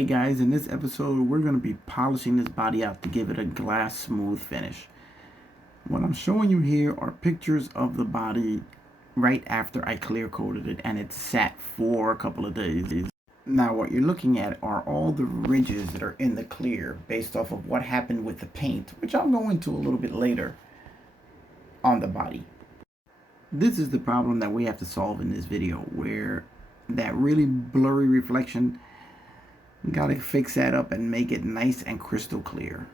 Hey guys, in this episode we're going to be polishing this body out to give it a glass smooth finish. What I'm showing you here are pictures of the body right after I clear coated it and it sat for a couple of days. Now what you're looking at are all the ridges that are in the clear based off of what happened with the paint, which I'll go into a little bit later on the body. This is the problem that we have to solve in this video, where that really blurry reflection, gotta fix that up and make it nice and crystal clear.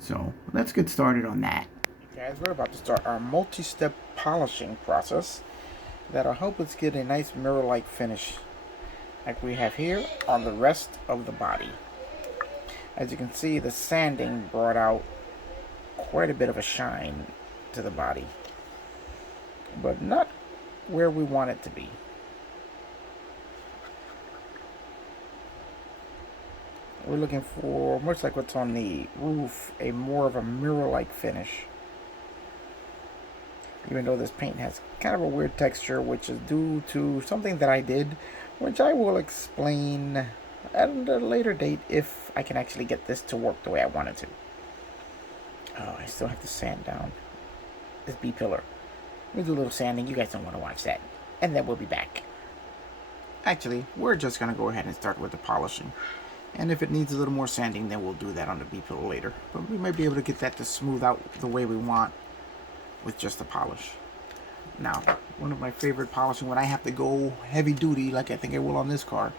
So let's get started on that. Guys, we're about to start our multi-step polishing process that'll help us get a nice mirror-like finish like we have here on the rest of the body. As you can see, the sanding brought out quite a bit of a shine to the body, but not where we want it to be. We're looking for, much like what's on the roof, a more of a mirror-like finish. Even though this paint has kind of a weird texture, which is due to something that I did, which I will explain at a later date if I can actually get this to work the way I want it to. Oh, I still have to sand down this B-pillar. Let me do a little sanding. You guys don't want to watch that. And then we'll be back. Actually, we're just going to go ahead and start with the polishing. And if it needs a little more sanding, then we'll do that on the B-pillar later. But we might be able to get that to smooth out the way we want with just the polish. Now, one of my favorite polishing, when I have to go heavy duty, like I think I will on this car,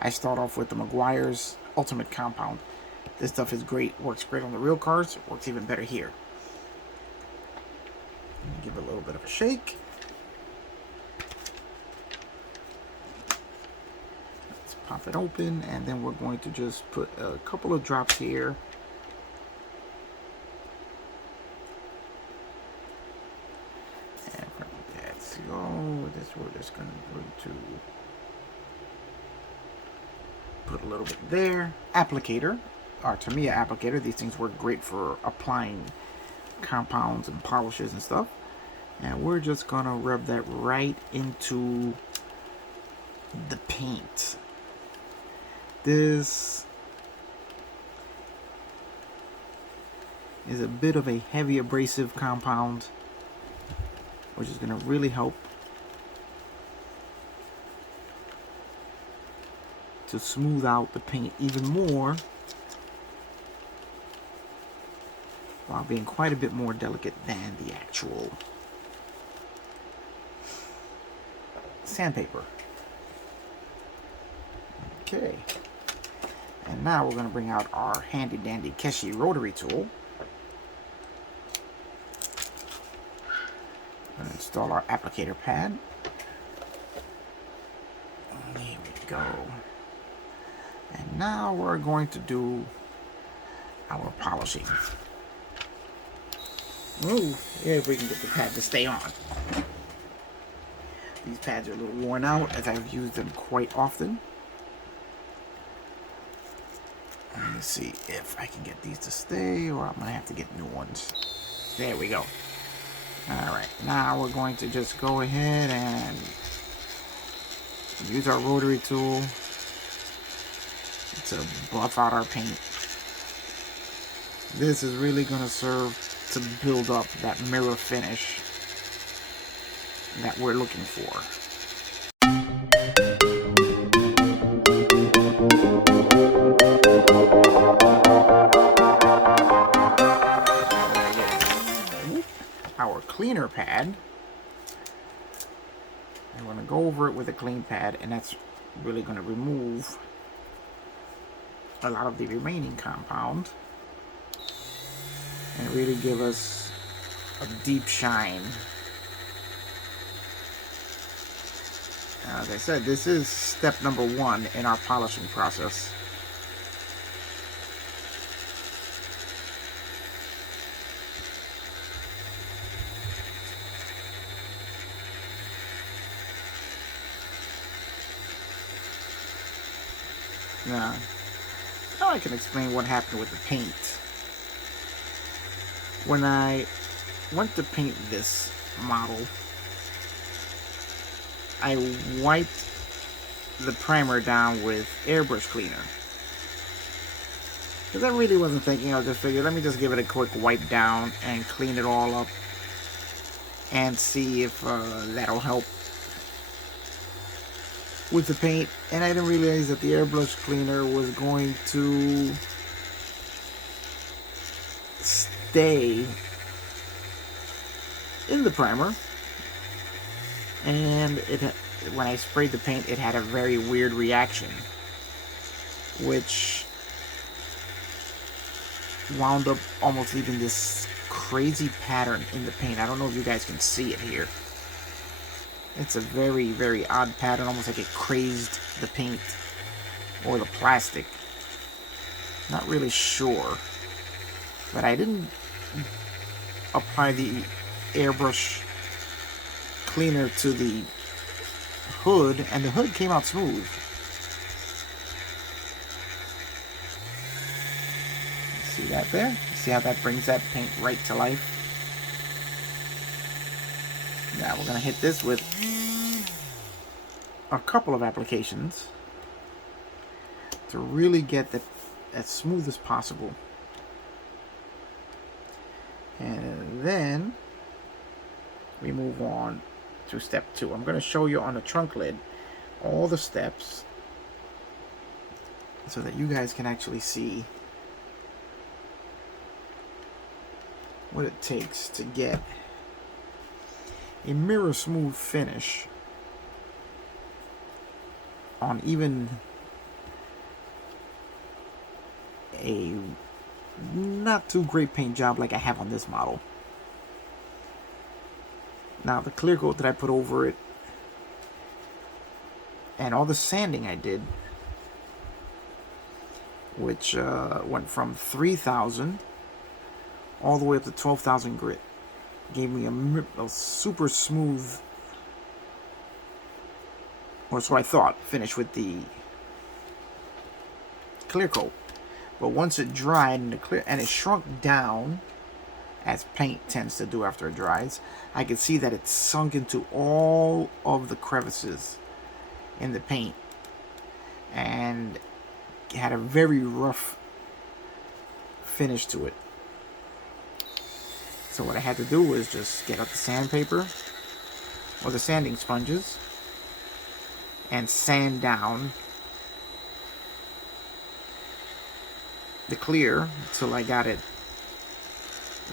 I start off with the Meguiar's Ultimate Compound. This stuff is great, works great on the real cars, works even better here. Give it a little bit of a shake. Let's pop it open, and then we're going to just put a couple of drops here. We're just going to put a little bit there. Applicator, our Tamiya applicator. These things work great for applying compounds and polishes and stuff. And we're just going to rub that right into the paint. This is a bit of a heavy abrasive compound, which is going to really help to smooth out the paint even more while being quite a bit more delicate than the actual sandpaper. Okay, and now we're going to bring out our handy dandy Keshi rotary tool and install our applicator pad. There we go. And now we're going to do our polishing. Ooh, if we can get the pad to stay on. These pads are a little worn out as I've used them quite often. Let's see if I can get these to stay, or I'm going to have to get new ones. There we go. Alright, now we're going to just go ahead and use our rotary tool to buff out our paint. This is really going to serve to build up that mirror finish that we're looking for. Our cleaner pad. I'm going to go over it with a clean pad, and that's really going to remove a lot of the remaining compound and really give us a deep shine. As I said, this is step number 1 in our polishing process. Now I can explain what happened with the paint. When I went to paint this model, I wiped the primer down with airbrush cleaner. Because I really wasn't thinking. I just figured, let me just give it a quick wipe down and clean it all up and see if that'll help with the paint. And I didn't realize that the airbrush cleaner was going to stay in the primer. And when I sprayed the paint, it had a very weird reaction, which wound up almost leaving this crazy pattern in the paint. I don't know if you guys can see it here. It's a very, very odd pattern, almost like it crazed the paint or the plastic. Not really sure. But I didn't apply the airbrush cleaner to the hood, and the hood came out smooth. See that there? See how that brings that paint right to life? Now we're going to hit this with a couple of applications to really get that as smooth as possible. And then we move on to step 2. I'm going to show you on the trunk lid all the steps so that you guys can actually see what it takes to get a mirror smooth finish on even a not too great paint job like I have on this model. Now the clear coat that I put over it and all the sanding I did, which went from 3,000 all the way up to 12,000 grit, gave me a super smooth, or so I thought, finish with the clear coat. But once it dried and it shrunk down, as paint tends to do after it dries, I could see that it sunk into all of the crevices in the paint and had a very rough finish to it. So what I had to do was just get out the sandpaper or the sanding sponges and sand down the clear until I got it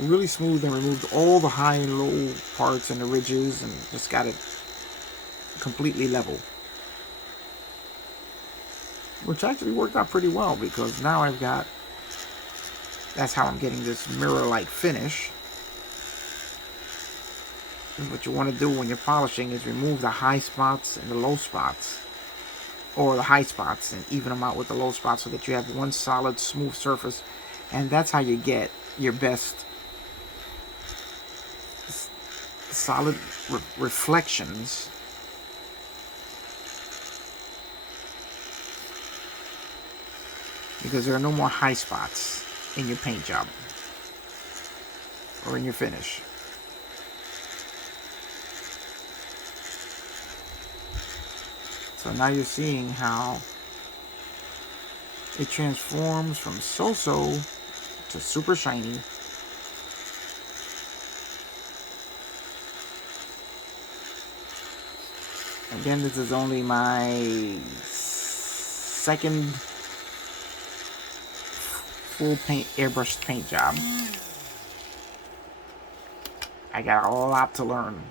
really smooth and removed all the high and low parts and the ridges and just got it completely level. Which actually worked out pretty well, because now that's how I'm getting this mirror-like finish. And what you want to do when you're polishing is remove the high spots and the low spots, or the high spots, and even them out with the low spots so that you have one solid smooth surface. And that's how you get your best solid reflections because there are no more high spots in your paint job or in your finish. So now you're seeing how it transforms from so-so to super shiny. Again, this is only my second full airbrushed paint job. I got a lot to learn.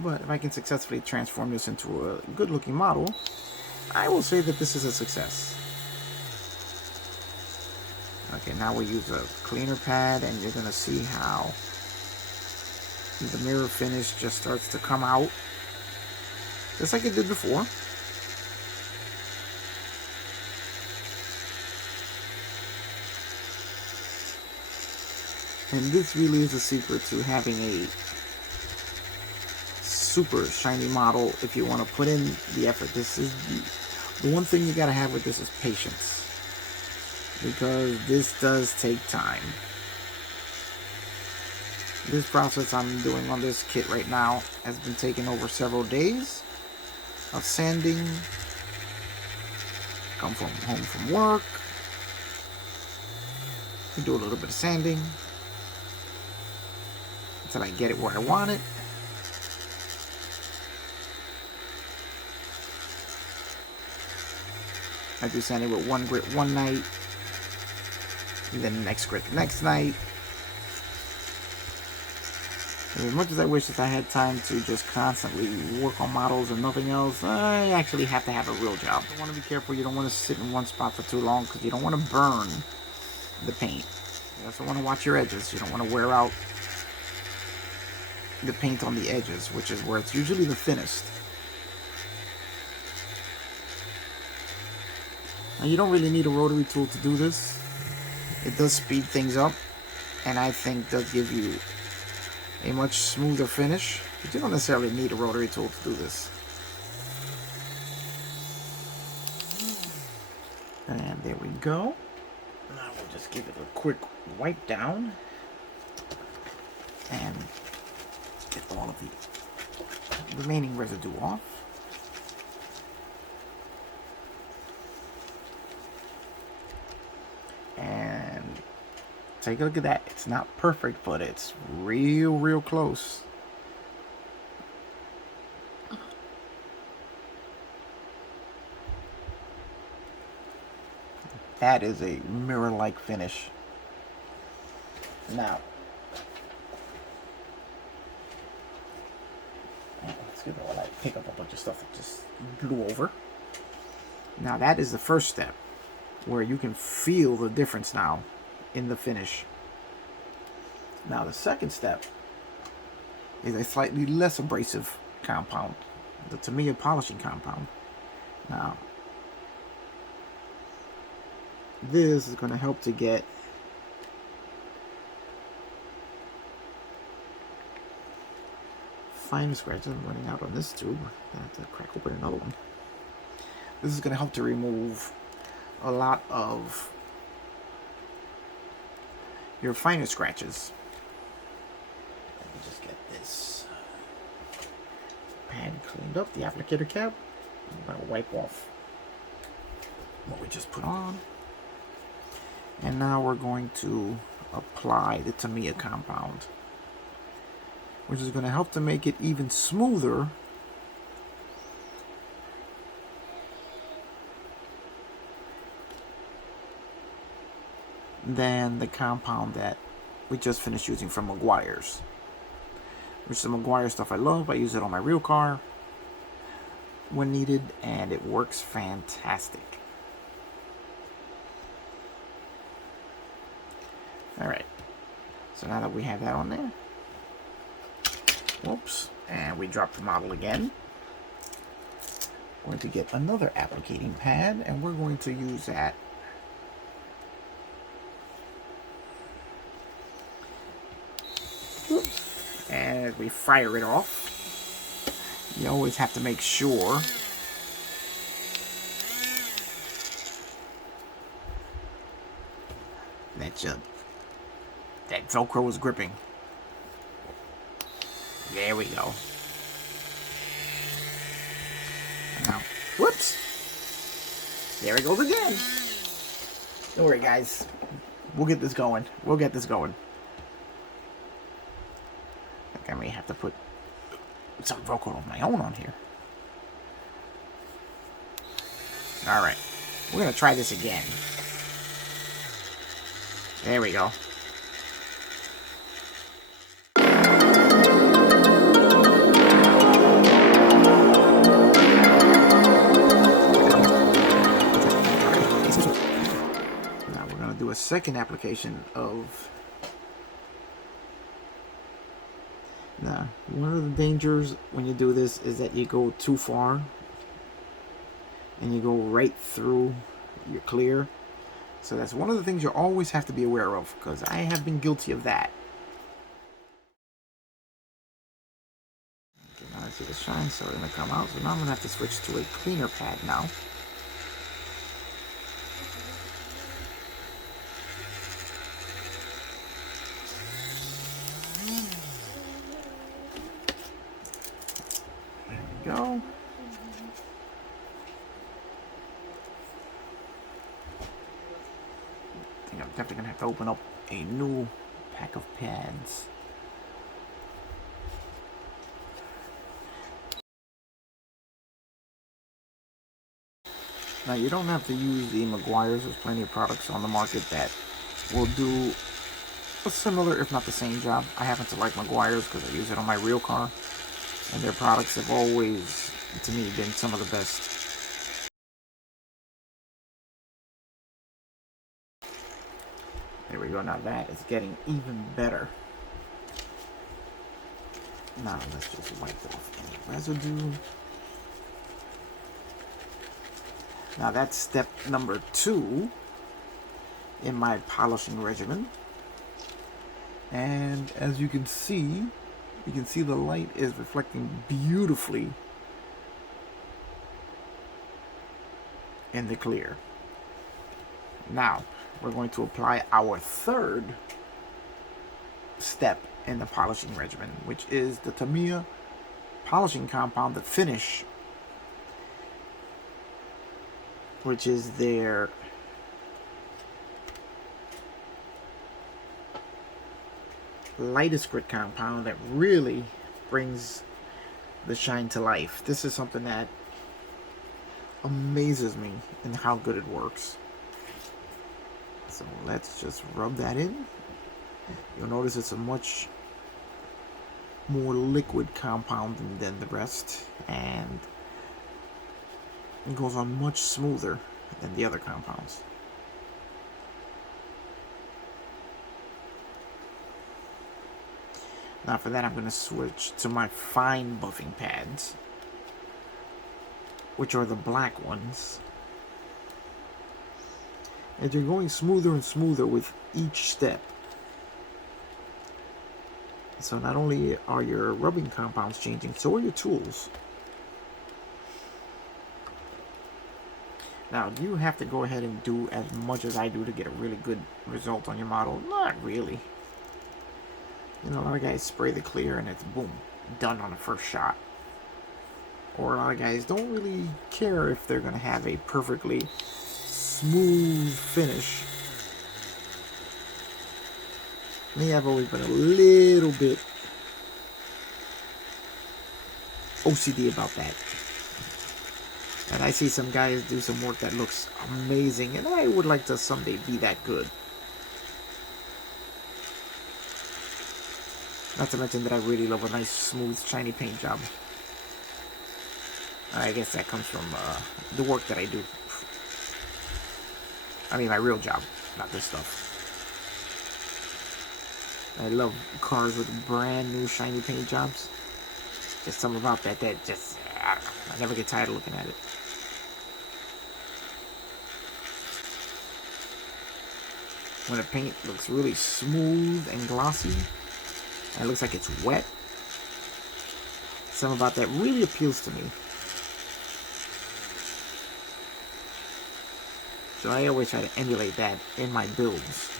But if I can successfully transform this into a good looking model, I will say that this is a success. Okay, now we'll use a cleaner pad, and you're going to see how the mirror finish just starts to come out, just like it did before. And this really is a secret to having a super shiny model if you want to put in the effort. This is the one thing you got to have with this is patience, because this does take time. This process I'm doing on this kit right now has been taking over several days of sanding Come home from work. Do a little bit of sanding until I get it where I want it. I do sanding with one grit one night, and then the next grit the next night. And as much as I wish that I had time to just constantly work on models and nothing else, I actually have to have a real job. You want to be careful. You don't want to sit in one spot for too long because you don't want to burn the paint. You also want to watch your edges. You don't want to wear out the paint on the edges, which is where it's usually the thinnest. Now, you don't really need a rotary tool to do this. It does speed things up, and I think does give you a much smoother finish, but you don't necessarily need a rotary tool to do this. And there we go. Now we'll just give it a quick wipe down and get all of the remaining residue off. And take a look at that. It's not perfect, but it's real close. That is a mirror-like finish. Now, let's get all that, pick up a bunch of stuff that just blew over. Now that is the first step, where you can feel the difference now in the finish. Now the second step is a slightly less abrasive compound, the Tamiya polishing compound. Now this is going to help to get fine scratches. I'm running out on this tube. I have to crack open another one. This is going to help to remove a lot of your finer scratches. Let me just get this pad cleaned up, the applicator cap. I'm going to wipe off what we just put on. And now we're going to apply the Tamiya compound, which is going to help to make it even smoother than the compound that we just finished using from Meguiar's. Which is the Meguiar stuff I love. I use it on my real car when needed, and it works fantastic. Alright, so now that we have that on there, whoops, and we drop the model again, we're going to get another applicating pad, and we're going to use that and we fire it off. You always have to make sure that Velcro is gripping. There we go. Now, whoops. There it goes again. Don't worry, guys. We'll get this going. We'll get this going. I think I may have to put some Velcro of my own on here. Alright. We're going to try this again. There we go. Now we're going to do a second application of... Now, one of the dangers when you do this is that you go too far and you go right through your clear. So that's one of the things you always have to be aware of, because I have been guilty of that. Okay, now I see the shine starting to come out, so now I'm going to have to switch to a cleaner pad now. There we go. have to open up a new pack of pads. Now, you don't have to use the Meguiar's. There's plenty of products on the market that will do a similar, if not the same job. I happen to like Meguiar's because I use it on my real car, and their products have always, to me, been some of the best. There we go. Now that is getting even better. Now let's just wipe off any residue. Now that's step number 2 in my polishing regimen. And as you can see the light is reflecting beautifully in the clear. Now we're going to apply our 3rd step in the polishing regimen, which is the Tamiya polishing compound, the finish, which is their lightest grit compound that really brings the shine to life. This is something that amazes me in how good it works. So let's just rub that in. You'll notice it's a much more liquid compound than the rest, and it goes on much smoother than the other compounds. Now for that, I'm going to switch to my fine buffing pads, which are the black ones. And you're going smoother and smoother with each step. So not only are your rubbing compounds changing, so are your tools. Now, do you have to go ahead and do as much as I do to get a really good result on your model? Not really. You know, a lot of guys spray the clear and it's boom, done on the first shot. Or a lot of guys don't really care if they're going to have a perfectly smooth finish. Me, I've always been a little bit OCD about that. And I see some guys do some work that looks amazing, and I would like to someday be that good. Not to mention that I really love a nice, smooth, shiny paint job. I guess that comes from the work that I do. I mean, my real job, not this stuff. I love cars with brand new, shiny paint jobs. Just something about that just, I don't know. I never get tired of looking at it. When a paint looks really smooth and glossy, and it looks like it's wet, something about that really appeals to me. So I always try to emulate that in my builds.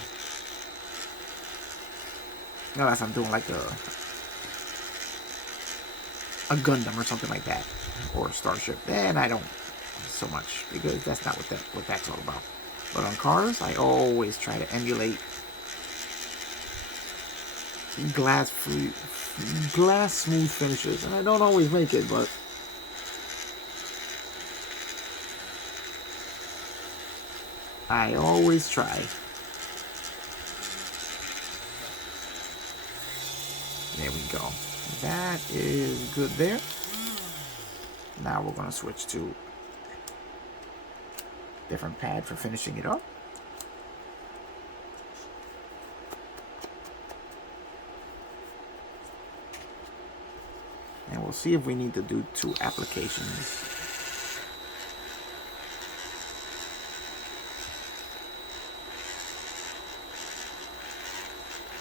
Unless I'm doing like a Gundam or something like that, or a Starship, then I don't so much, because that's not what that's all about. But on cars, I always try to emulate glass smooth finishes, and I don't always make it, but I always try. There we go. That is good there. Now we're going to switch to different pad for finishing it up. And we'll see if we need to do 2 applications.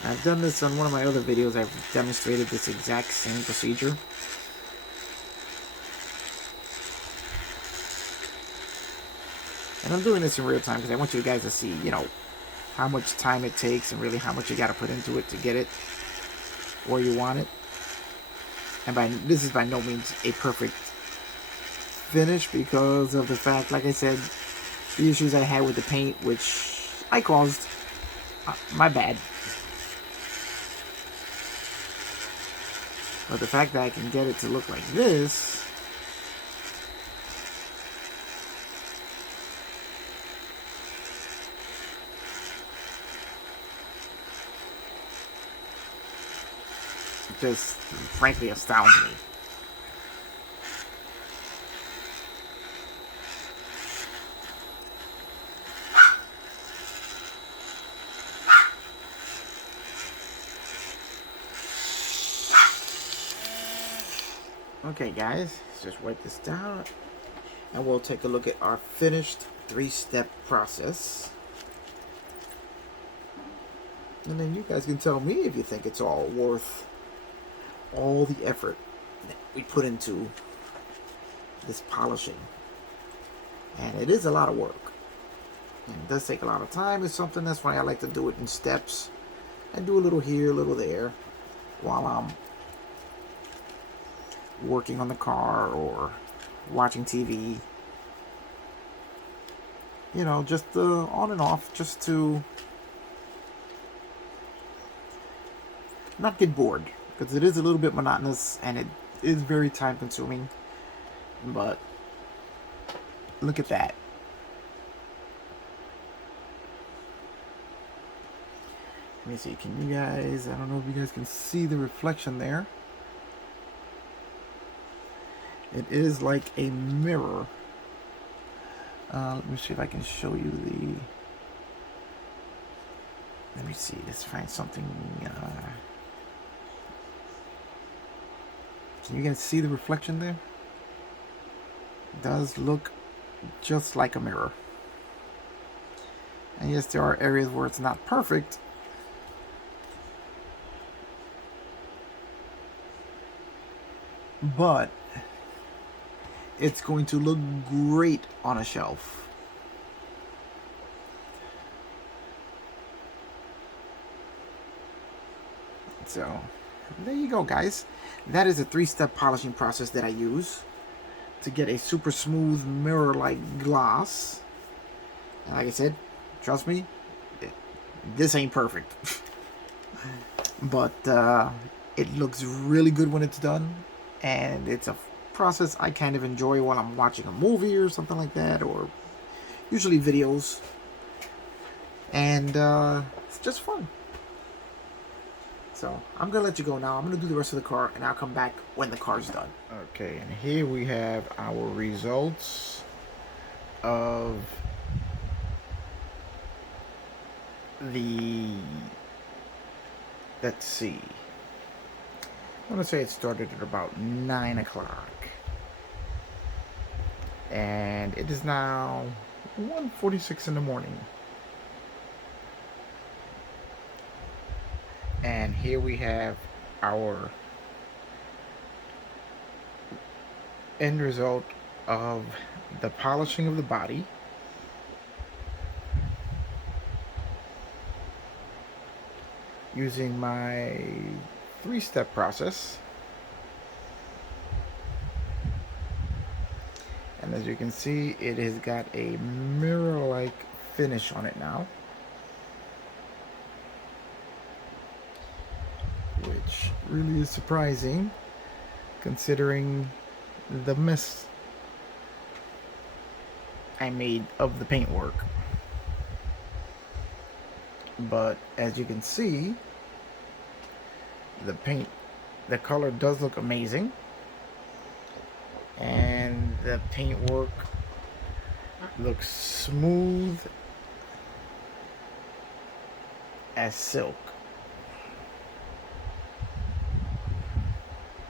I've done this on one of my other videos. I've demonstrated this exact same procedure. And I'm doing this in real time because I want you guys to see, you know, how much time it takes and really how much you got to put into it to get it where you want it. And this is by no means a perfect finish because of the fact, like I said, the issues I had with the paint, which I caused. My bad. But the fact that I can get it to look like this, just frankly astounds me. Okay guys, let's just wipe this down and we'll take a look at our finished 3-step process. And then you guys can tell me if you think it's all worth all the effort that we put into this polishing. And it is a lot of work. And it does take a lot of time. It's something that's why I like to do it in steps. I do a little here, a little there while I'm working on the car or watching TV. You know, just on and off, just to not get bored, because it is a little bit monotonous and it is very time consuming. But look at that. Let me see, can you guys, I don't know if you guys can see the reflection there. It is like a mirror. Let me see if I can show you the... Let me see, let's find something... Can you guys see the reflection there? It does look just like a mirror. And yes, there are areas where it's not perfect. But it's going to look great on a shelf. So there you go, guys. That is a 3-step polishing process that I use to get a super smooth mirror-like gloss. And like I said, trust me, this ain't perfect. But it looks really good when it's done. And it's a process I kind of enjoy while I'm watching a movie or something like that, or usually videos. And it's just fun. So I'm gonna let you go now. I'm gonna do the rest of the car and I'll come back when the car's done. Okay, and here we have our results of the, let's see, I'm gonna say it started at about 9 o'clock. And it is now 1:46 in the morning. And here we have our end result of the polishing of the body. Using my 3-step process. And as you can see, it has got a mirror-like finish on it now, which really is surprising considering the mess I made of the paintwork. But as you can see, the color does look amazing, and the paintwork looks smooth as silk.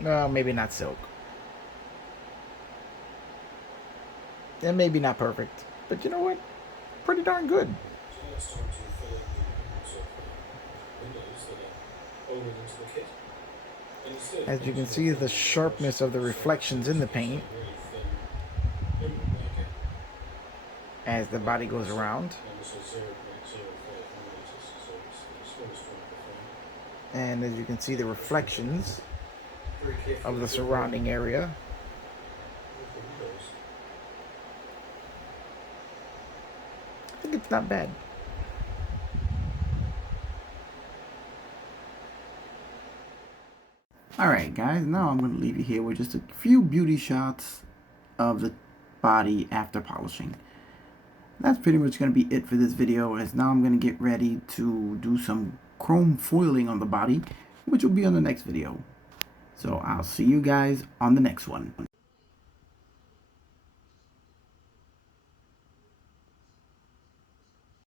No, maybe not silk. And maybe not perfect, but you know what? Pretty darn good. As you can see, the sharpness of the reflections in the paint as the body goes around. And as you can see, the reflections of the surrounding area. I think it's not bad. Alright guys, now I'm going to leave you here with just a few beauty shots of the body after polishing. That's pretty much going to be it for this video, as now I'm going to get ready to do some chrome foiling on the body, which will be on the next video. So I'll see you guys on the next one.